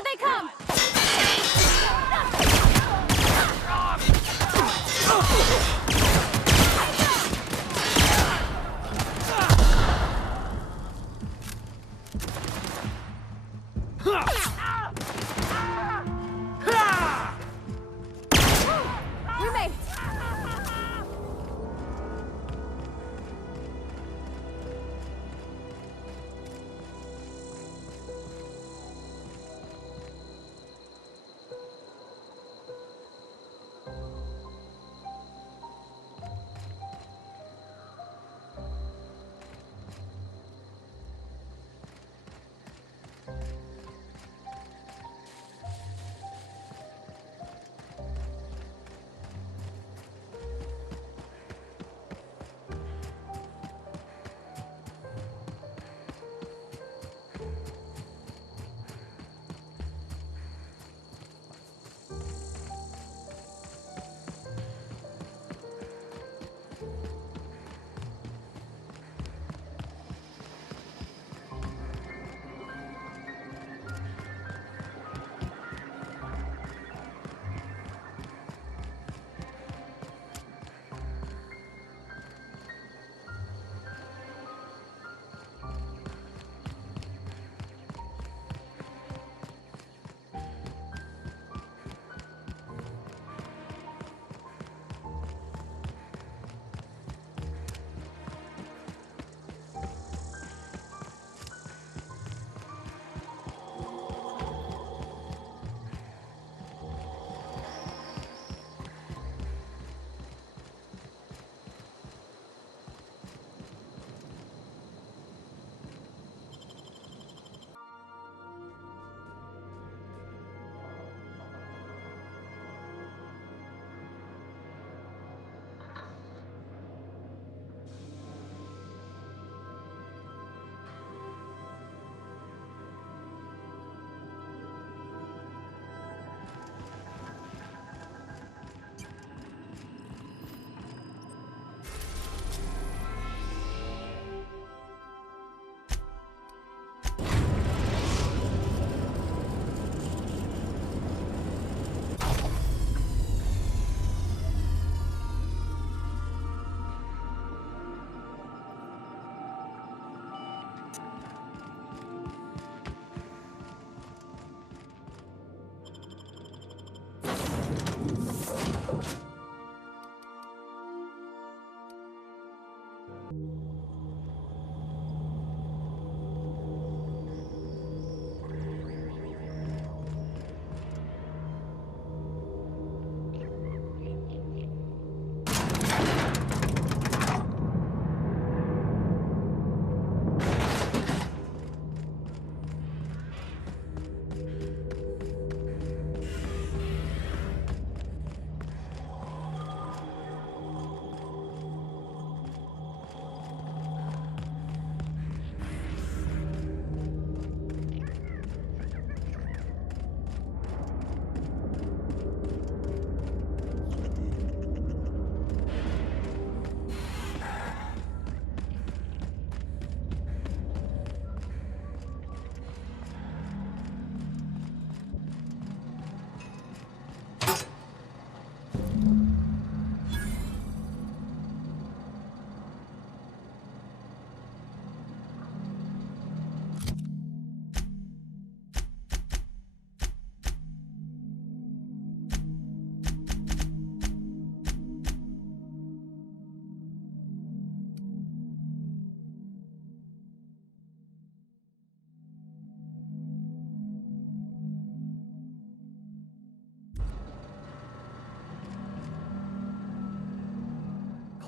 Here they come! We made it!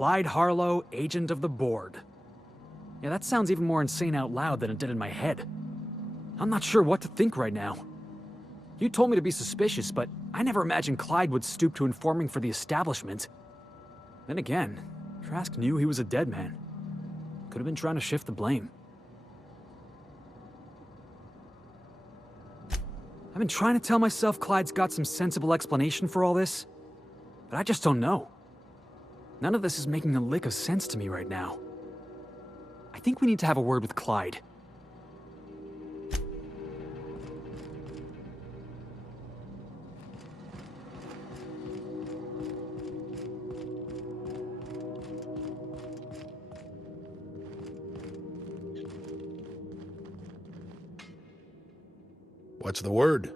Clyde Harlow, agent of the board. Yeah, that sounds even more insane out loud than it did in my head. I'm not sure what to think right now. You told me to be suspicious, but I never imagined Clyde would stoop to informing for the establishment. Then again, Trask knew he was a dead man. Could have been trying to shift the blame. I've been trying to tell myself Clyde's got some sensible explanation for all this, but I just don't know. None of this is making a lick of sense to me right now. I think we need to have a word with Clyde. What's the word?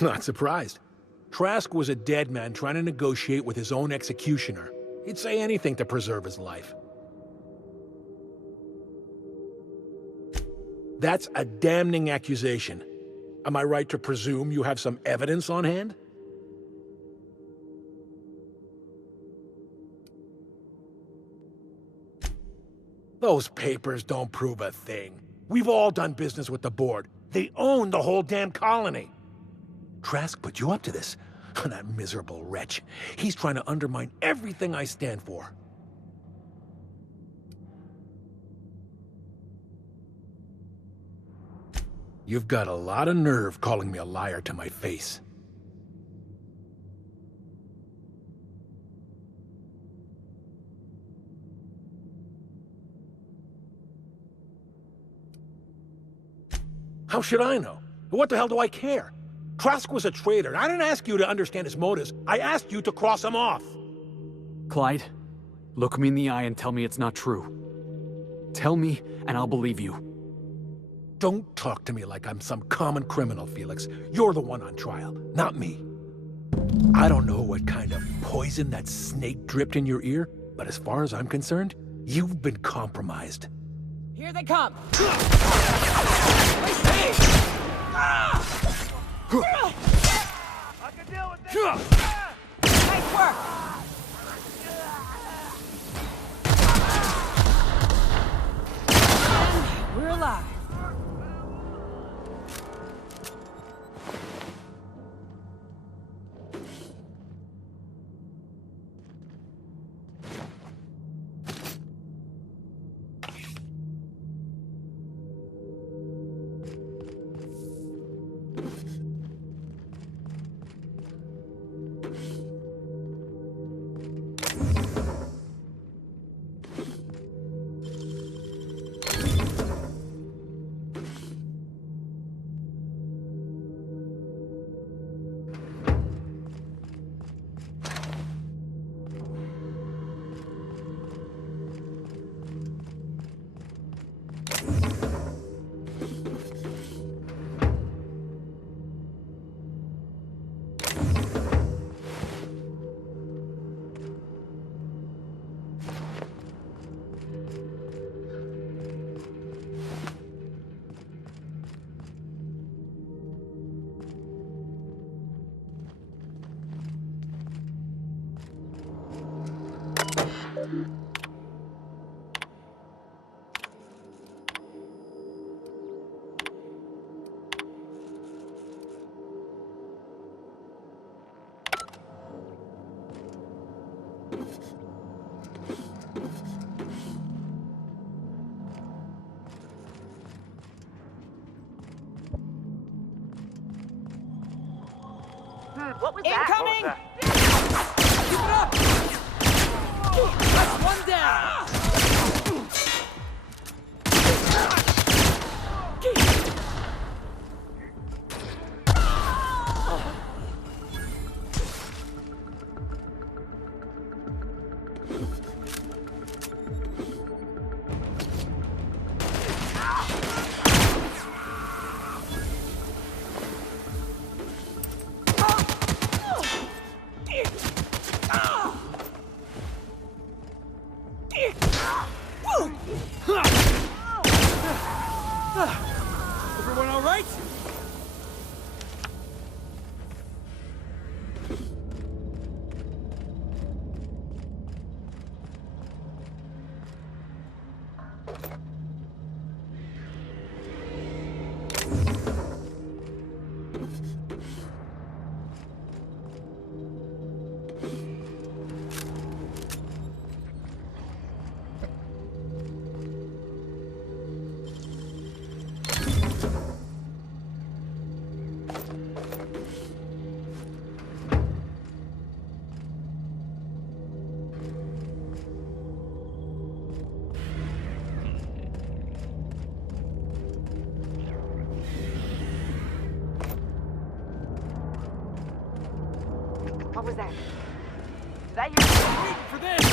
Not surprised. Trask was a dead man trying to negotiate with his own executioner. He'd say anything to preserve his life. That's a damning accusation. Am I right to presume you have some evidence on hand? Those papers don't prove a thing. We've all done business with the board. They own the whole damn colony. Trask put you up to this. That miserable wretch. He's trying to undermine everything I stand for. You've got a lot of nerve calling me a liar to my face. How should I know? What the hell do I care? Trask was a traitor. I didn't ask you to understand his motives. I asked you to cross him off. Clyde, look me in the eye and tell me it's not true. Tell me, and I'll believe you. Don't talk to me like I'm some common criminal, Felix. You're the one on trial, not me. I don't know what kind of poison that snake dripped in your ear, but as far as I'm concerned, you've been compromised. Here they come! I can deal with this! Nice work! And we're alive. What was Incoming! that? Keep it up! That's one down! Everyone all right? What was that? that you? Waiting for this!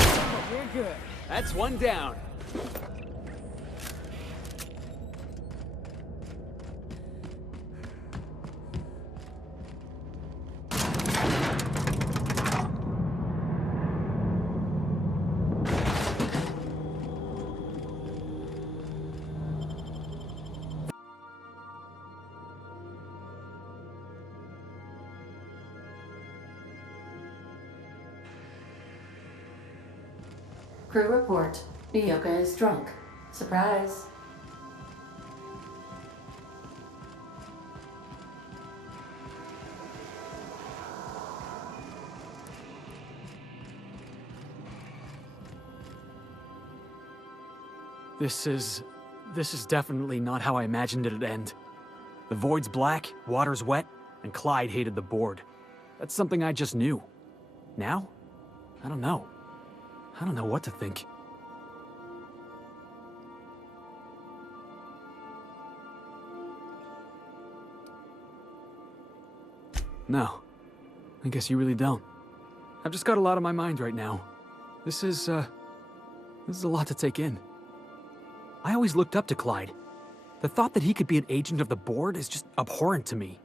You're good. That's one down. Crew report. Miyoka is drunk. Surprise. This is definitely not how I imagined it'd end. The void's black, water's wet, and Clyde hated the board. That's something I just knew. Now? I don't know. I don't know what to think. No. I guess you really don't. I've just got a lot on my mind right now. This is a lot to take in. I always looked up to Clyde. The thought that he could be an agent of the board is just abhorrent to me.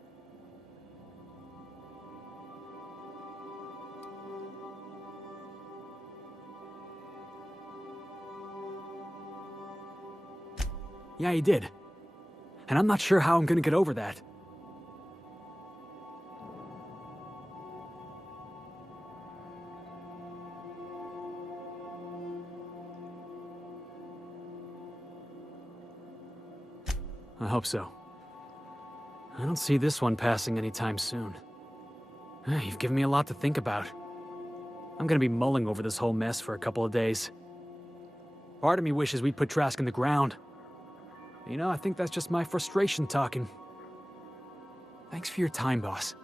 Yeah, he did. And I'm not sure how I'm gonna get over that. I hope so. I don't see this one passing anytime soon. You've given me a lot to think about. I'm gonna be mulling over this whole mess for a couple of days. Part of me wishes we'd put Trask in the ground. You know, I think that's just my frustration talking. Thanks for your time, boss.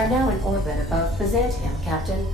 are now in orbit above Byzantium, Captain.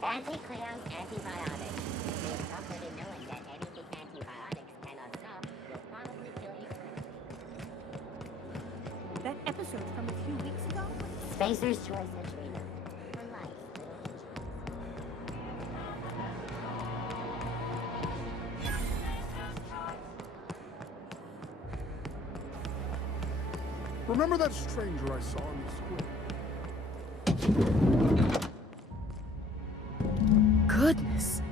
Anti-clearance antibiotics. Being comforted knowing that anything antibiotics cannot stop will probably kill you. That episode from a few weeks ago? Spacer's choice of treatment. For life, Remember that stranger I saw in the square? Goodness,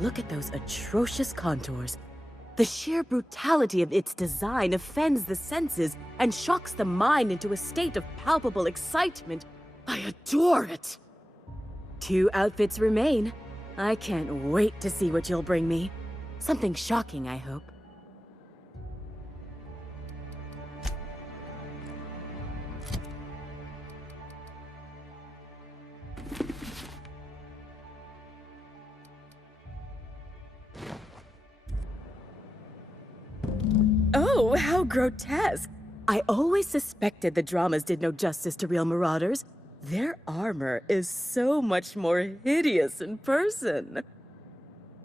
look at those atrocious contours. The sheer brutality of its design offends the senses and shocks the mind into a state of palpable excitement. I adore it! 2 outfits remain. I can't wait to see what you'll bring me. Something shocking, I hope. Oh, how grotesque! I always suspected the dramas did no justice to real marauders. Their armor is so much more hideous in person.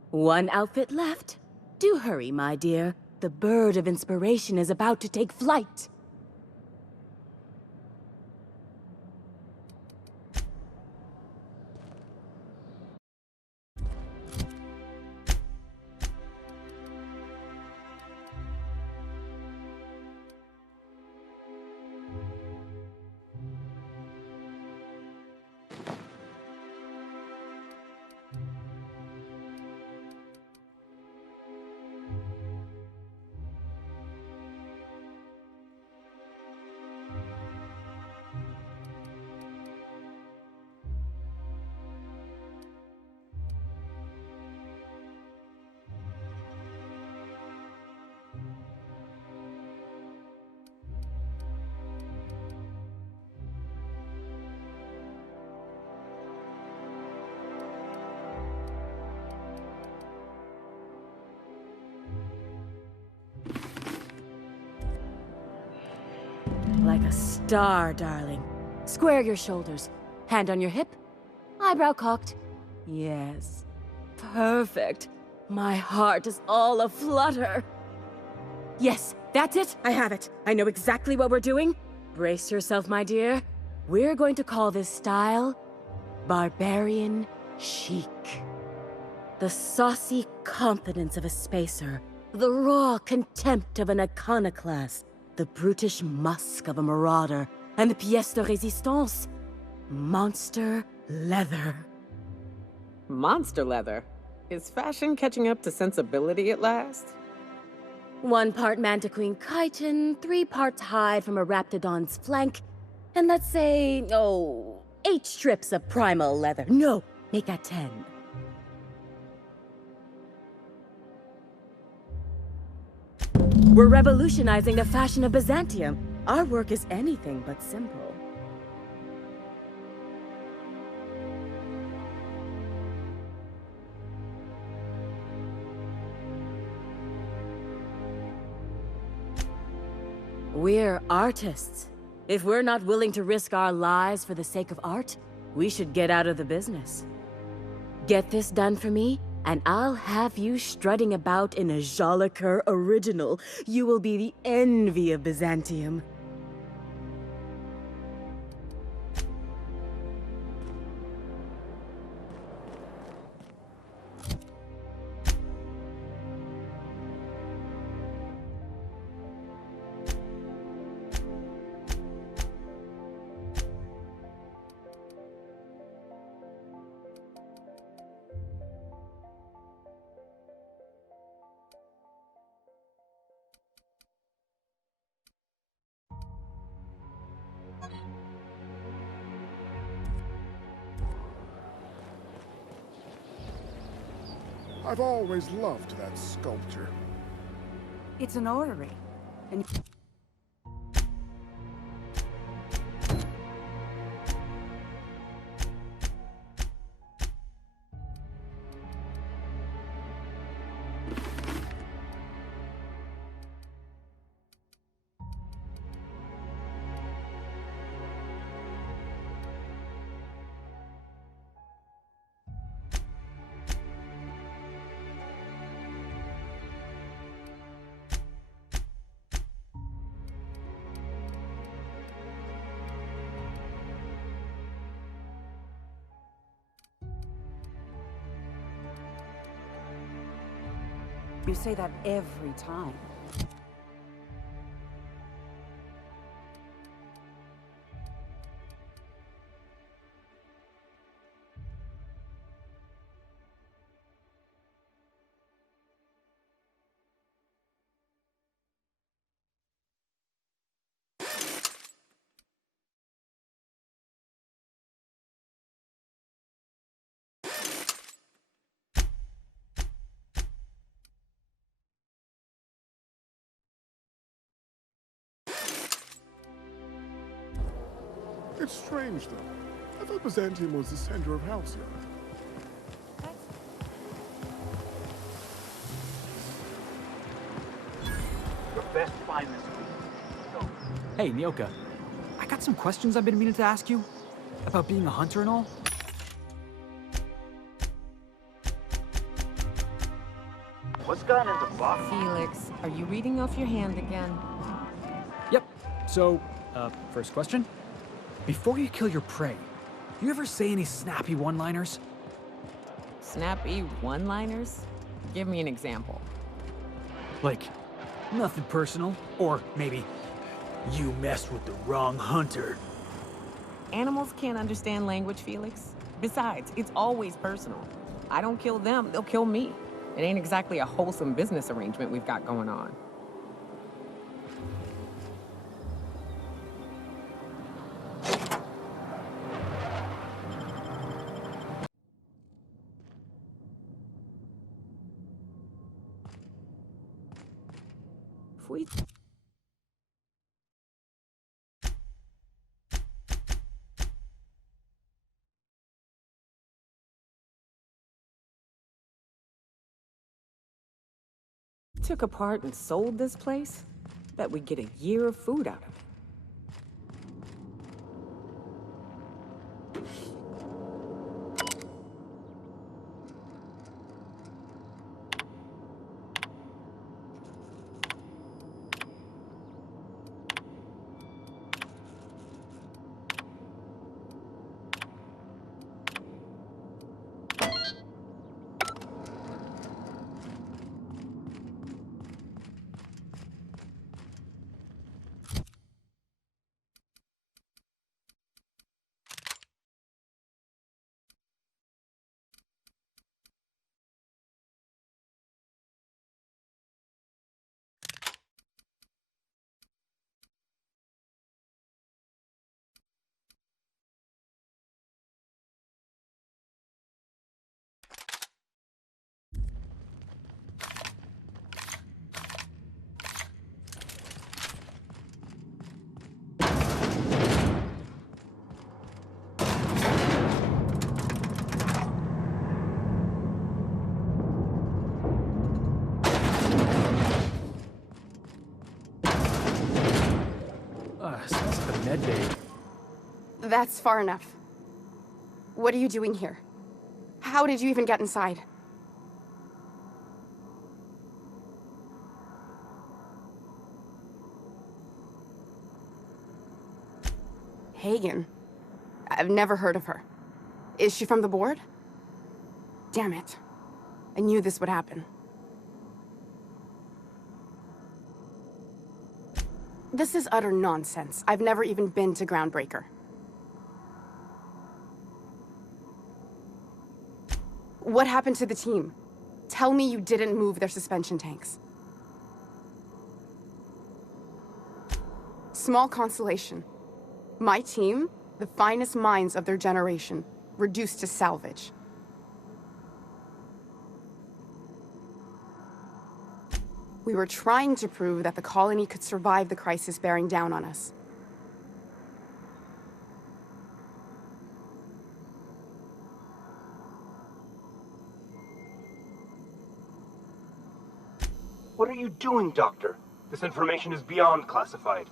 1 outfit left. Do hurry, my dear. The bird of inspiration is about to take flight. like a star, darling. Square your shoulders. Hand on your hip. Eyebrow cocked. Yes. Perfect. My heart is all aflutter. Yes, that's it. I have it. I know exactly what we're doing. Brace yourself, my dear. We're going to call this style Barbarian Chic. The saucy confidence of a spacer. The raw contempt of an iconoclast. The brutish musk of a marauder. And the pièce de résistance. Monster leather. Monster leather? Is fashion catching up to sensibility at last? 1 part Mantiqueen chitin, 3 parts hide from a raptidon's flank, and let's say, 8 strips of primal leather. No, make that 10. We're revolutionizing the fashion of Byzantium. Our work is anything but simple. We're artists. If we're not willing to risk our lives for the sake of art, we should get out of the business. Get this done for me, and I'll have you strutting about in a Jolicoeur original. You will be the envy of Byzantium. I've always loved that sculpture. It's an orrery. And you say that every time. It's strange, though. I thought Byzantium was the center of Halcyon. Your best find this week. Go. Hey, Nyoka. I got some questions I've been meaning to ask you. About being a hunter and all. What's gone into box? Felix, are you reading off your hand again? Yep. So, first question. Before you kill your prey, do you ever say any snappy one-liners? Snappy one-liners? Give me an example. Like, nothing personal, or maybe, you messed with the wrong hunter. Animals can't understand language, Felix. Besides, it's always personal. I don't kill them, they'll kill me. It ain't exactly a wholesome business arrangement we've got going on. If we took apart and sold this place, bet we'd get a year of food out of it. Felix at the medbay. That's far enough. What are you doing here? How did you even get inside? Hagen? I've never heard of her. Is she from the board? Damn it. I knew this would happen. This is utter nonsense. I've never even been to Groundbreaker. What happened to the team? Tell me you didn't move their suspension tanks. Small consolation. My team, the finest minds of their generation, reduced to salvage. We were trying to prove that the colony could survive the crisis bearing down on us. What are you doing, Doctor? This information is beyond classified.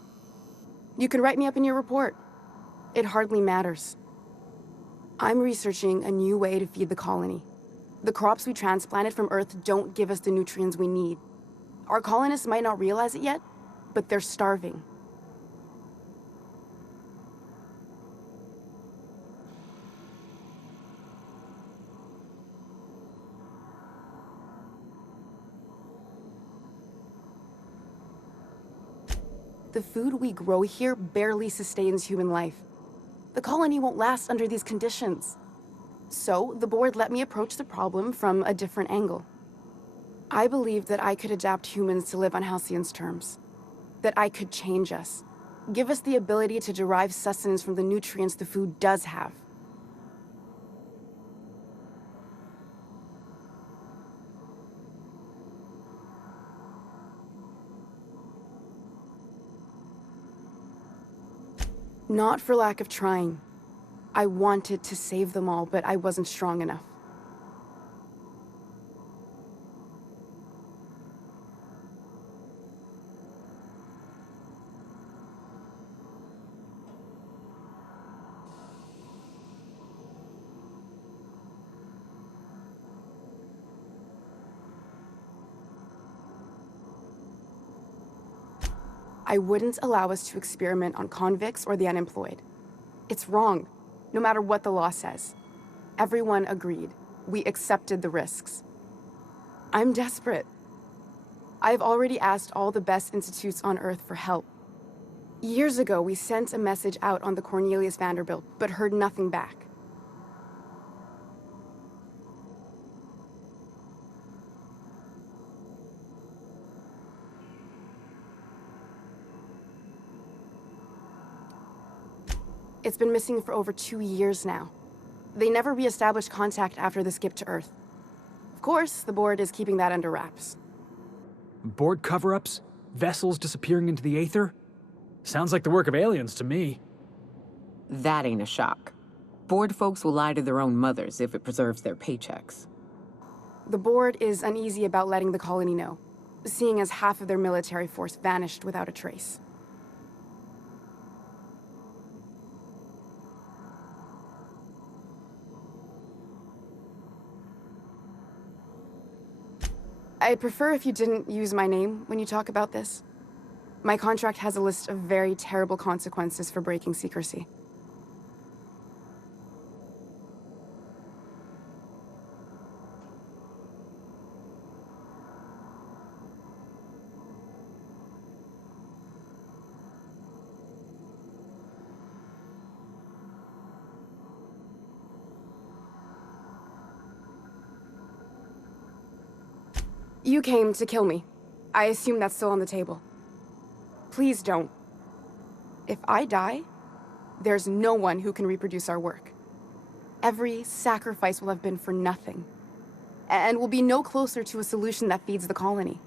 You can write me up in your report. It hardly matters. I'm researching a new way to feed the colony. The crops we transplanted from Earth don't give us the nutrients we need. Our colonists might not realize it yet, but they're starving. The food we grow here barely sustains human life. The colony won't last under these conditions. So, the board let me approach the problem from a different angle. I believed that I could adapt humans to live on Halcyon's terms. That I could change us. Give us the ability to derive sustenance from the nutrients the food does have. Not for lack of trying. I wanted to save them all, but I wasn't strong enough. I wouldn't allow us to experiment on convicts or the unemployed. It's wrong, no matter what the law says. Everyone agreed. We accepted the risks. I'm desperate. I've already asked all the best institutes on Earth for help. Years ago, we sent a message out on the Cornelius Vanderbilt, but heard nothing back. It's been missing for over 2 years now. They never re-established contact after the skip to Earth. Of course, the board is keeping that under wraps. Board cover-ups? Vessels disappearing into the aether? Sounds like the work of aliens to me. That ain't a shock. Board folks will lie to their own mothers if it preserves their paychecks. The board is uneasy about letting the colony know, seeing as half of their military force vanished without a trace. I'd prefer if you didn't use my name when you talk about this. My contract has a list of very terrible consequences for breaking secrecy. You came to kill me. I assume that's still on the table. Please don't. If I die, there's no one who can reproduce our work. Every sacrifice will have been for nothing. And we'll be no closer to a solution that feeds the colony.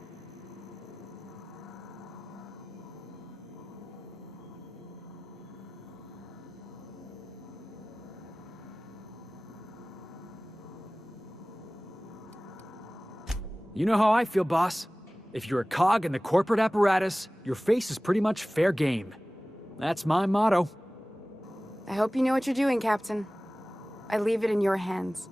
You know how I feel, boss. If you're a cog in the corporate apparatus, your face is pretty much fair game. That's my motto. I hope you know what you're doing, Captain. I leave it in your hands.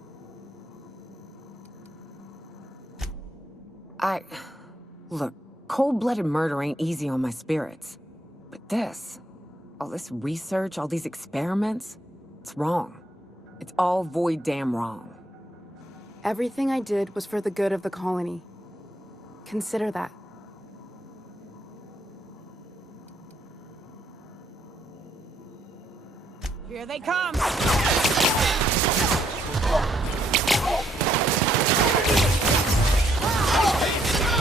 Look, cold-blooded murder ain't easy on my spirits. But this, all this research, all these experiments, it's wrong. It's all void damn wrong. Everything I did was for the good of the colony. Consider that. Here they come!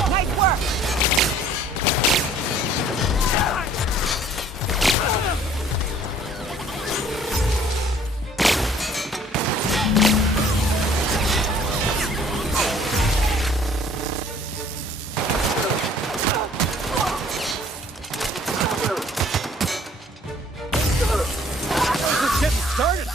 Nice work! Just getting started.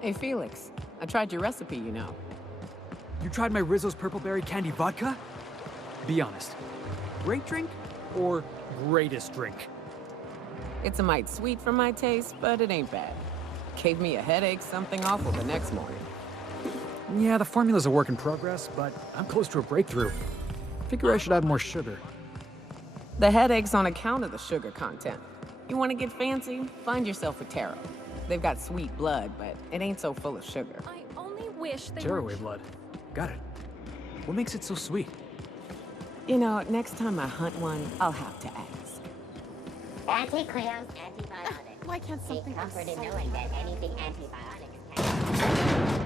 Hey, Felix. I tried your recipe, you know. You tried my Rizzo's Purple Berry Candy Vodka? Be honest. Great drink or greatest drink? It's a mite sweet for my taste, but it ain't bad. Gave me a headache, something awful the next morning. Yeah, the formula's a work in progress, but I'm close to a breakthrough. Figure I should add more sugar. The headache's on account of the sugar content. You want to get fancy? Find yourself a taro. They've got sweet blood, but it ain't so full of sugar. I only wish they Tearaway blood. Got it. What makes it so sweet? You know, next time I hunt one, I'll have to ask. Anti-Creo's antibiotics. Why can't Take something comfort in so knowing that anything antibiotics can...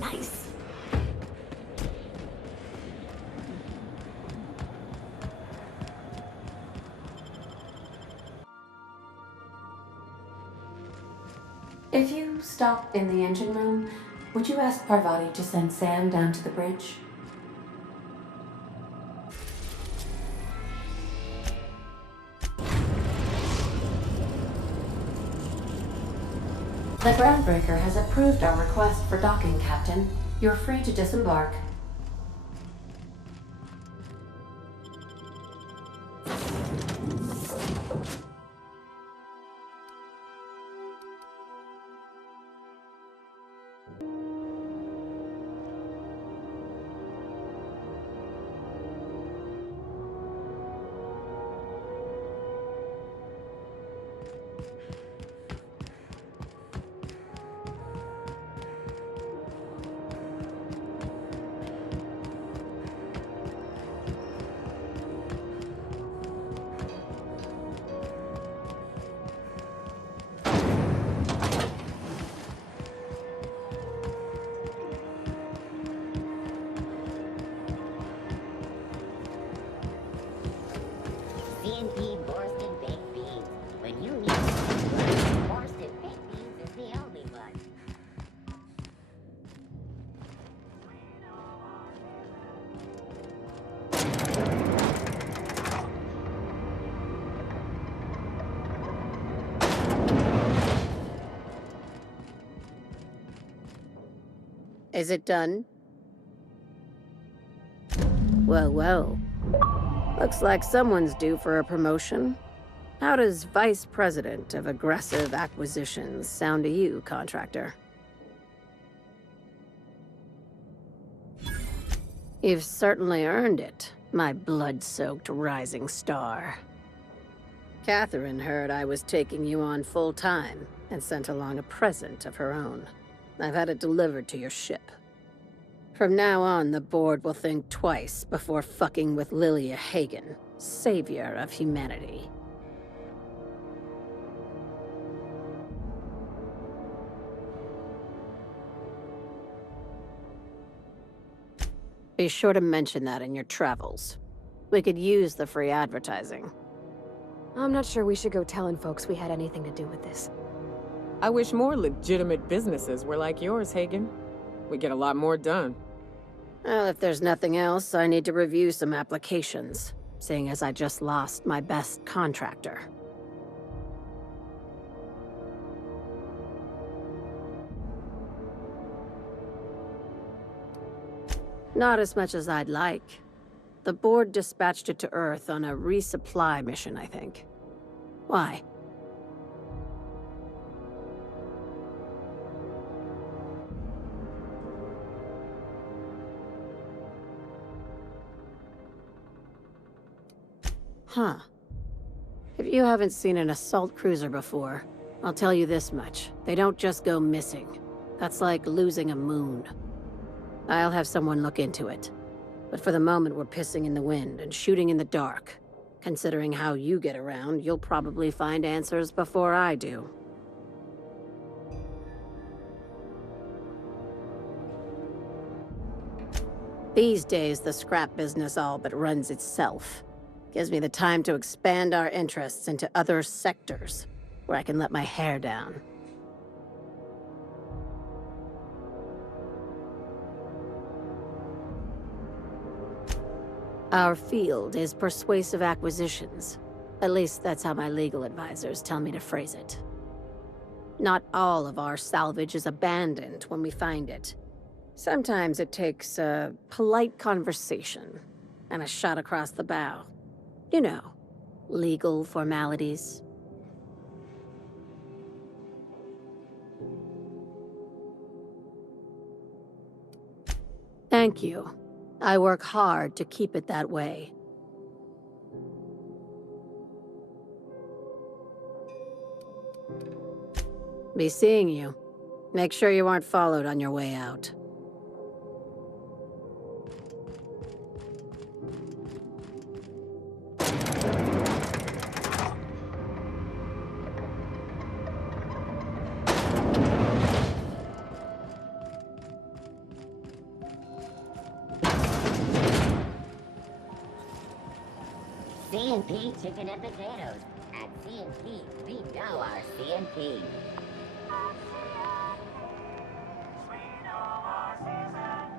Nice. If you stop in the engine room, would you ask Parvati to send Sam down to the bridge? The groundbreaker has approved our request for docking, Captain. You're free to disembark. CNP Borsted Baked Beans. When you need one, Borsted Baked Beans is the only one. Is it done? Well, well. Looks like someone's due for a promotion. How does Vice President of Aggressive Acquisitions sound to you, contractor? You've certainly earned it, my blood-soaked rising star. Catherine heard I was taking you on full-time and sent along a present of her own. I've had it delivered to your ship. From now on, the board will think twice before fucking with Lilia Hagen, savior of humanity. Be sure to mention that in your travels. We could use the free advertising. I'm not sure we should go telling folks we had anything to do with this. I wish more legitimate businesses were like yours, Hagen. We get a lot more done. Well, if there's nothing else, I need to review some applications, seeing as I just lost my best contractor. Not as much as I'd like. The board dispatched it to Earth on a resupply mission, I think. Why? Huh. If you haven't seen an assault cruiser before, I'll tell you this much. They don't just go missing. That's like losing a moon. I'll have someone look into it. But for the moment, we're pissing in the wind and shooting in the dark. Considering how you get around, you'll probably find answers before I do. These days, the scrap business all but runs itself. Gives me the time to expand our interests into other sectors, where I can let my hair down. Our field is persuasive acquisitions. At least that's how my legal advisors tell me to phrase it. Not all of our salvage is abandoned when we find it. Sometimes it takes a polite conversation and a shot across the bow. You know, legal formalities. Thank you. I work hard to keep it that way. Be seeing you. Make sure you aren't followed on your way out. CNP chicken and potatoes. At CNP, we know our CNP. We know our season.